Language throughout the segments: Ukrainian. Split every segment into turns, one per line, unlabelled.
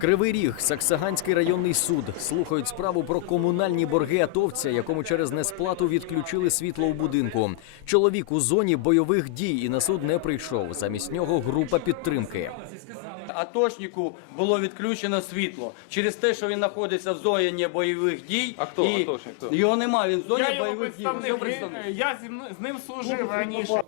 Кривий Ріг, Саксаганський районний суд слухають справу про комунальні борги атовця, якому через несплату відключили світло у будинку. Чоловік у зоні бойових дій і на суд не прийшов. Замість нього група підтримки.
Атошнику було відключено світло через те, що він знаходиться в зоні бойових дій.
А хто
і
атошник? Хто?
Його немає, він в зоні
Я
бойових дій.
Він- Я з ним служив раніше.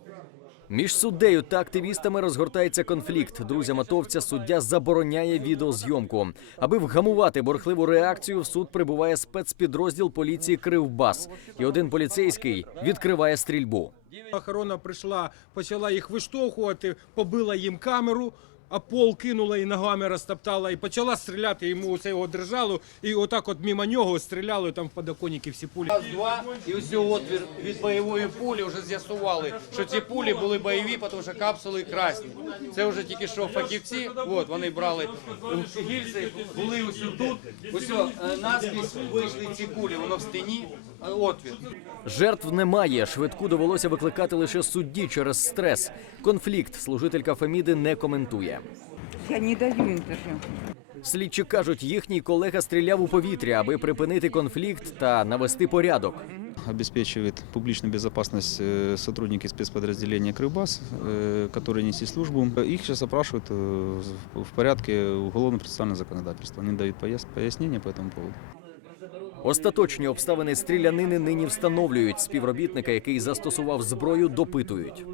Між суддею та активістами розгортається конфлікт. Друзям атовця суддя забороняє відеозйомку. Аби вгамувати борхливу реакцію, в суд прибуває спецпідрозділ поліції Кривбас, і один поліцейський відкриває стрільбу.
Охорона прийшла, почала їх виштовхувати, побила їм камеру, а пол кинула і ногами розтоптала, і почала стріляти. Йому це його держало, і отак от мимо нього стріляли там в подоконники всі пулі.
Раз, два, і ось отвір від бойової пулі вже з'ясували, що ці пулі були бойові, тому що капсули красні. Це вже тільки що фахівці, от вони брали гільзи, були ось тут, ось е, наскрізь вийшли ці кулі, воно в стіні, е, отвір.
Жертв немає. Швидку довелося викликати лише судді через стрес. Конфлікт служителька Феміди не коментує.
Я не даю интервью.
Слідчі кажуть, їхній колега стріляв у повітря, аби припинити конфлікт та навести порядок.
обеспечивает публичную безопасность э, сотрудники спецподразделения «Крыбас», э, которые несли службу. Их сейчас опрашивают э, в в порядке уголовно-процессуального законодательства. Они дают пояс- пояснения по этому поводу.
Остаточні обставини стрілянини нині встановлюють. Співробітника, який застосував зброю, допитують.